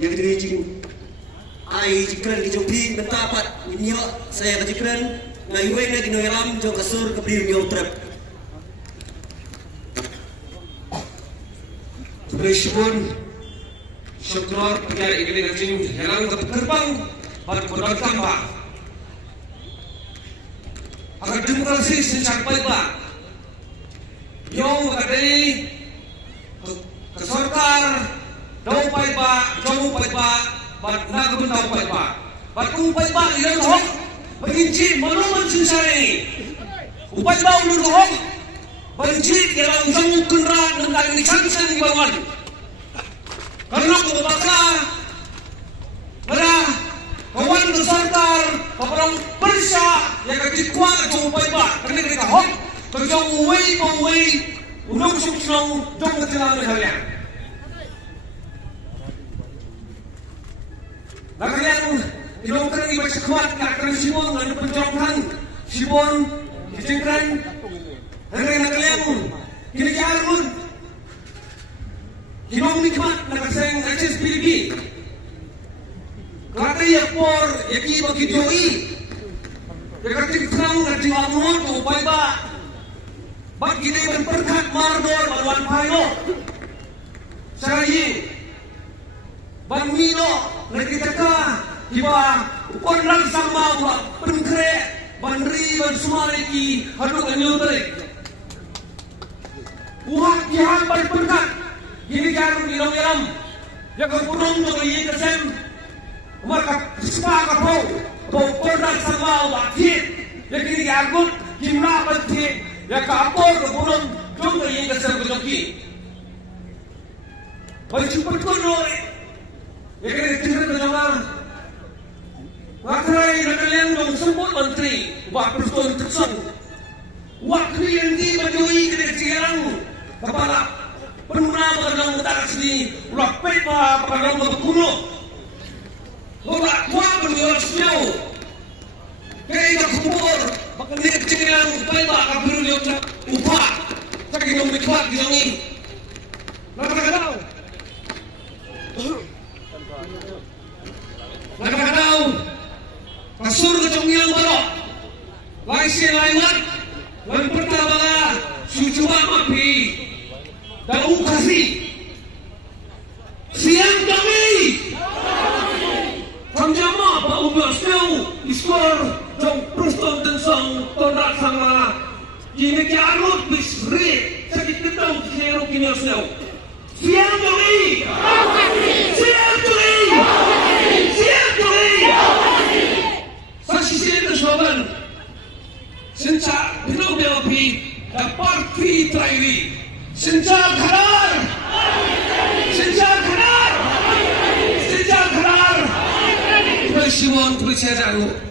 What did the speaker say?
yang dirijing ai jikran di jopi bentapat minyo saya jikran ngayuwe na ginoyalam jo kasur kabir nyo trap Bersyukur syukur perkara ini kecil helang terbang pada kodok tambah agar demokrasi secapai pak yang kadai kesorkar dau pai pak jauh pai pak bat nak pun dau pai pak bat pai pak ilang hok benci menolong sensari upai pak ulur hok benci dalam jauh kenrat dengan dicangsan di bawah karena berbaksa pada kawan kesorkar kawan persya yang kecil kuat jauh pai pak kerana mereka hok berjauh wei unang suksong jauh kecilan kalian Nakalian ilongkan iba sekuat nakalian sibon dan penjongkan sibon dijengkan nakalian kini jarun kinong nikmat nakaseng akses PDB kata yakpor yaki bagi joi yakatik terang ngati wamunot upay ba bagi dia berperkat mardor baluan payo sarayi Bangmino nakita ka iba ukon lang sama ulah penkre bandri ban sumariki haduk anyo tarik uhat kihan ban perkat gini jarun ilong ilam ya punong to yi kasem maka spa ka po ukon lang sama ulah hit ya gini jarun kimna pati ya ka apor ko punong jong yi kasem ko joki baju perkono yang kita berjamaah, waktu nakalian dong sebut menteri, waktu persatuan tersang, waktu yang di bajoi kita sekarang, kepala pengguna pengadang utara sini, ulah pepa pengadang berkuno, ulah tua penjual sejauh, kayak kubur, bahkan dia sekarang pepa kabur dia upah, sakit dong mikmat di sini, nakal. Nakakataw kasur ka tong ilang barok lai siya laiwat wan pertama sujuwa mapi dau kasi siang kami Kamjama pa ubas nyo iskor jong pruston tensang tonrak sama kini kiarut bisri sakit ketang kinero kinyos nyo siang kami siang kami Senca belum diapi dapat free trial. Senca karar. Terima kasih.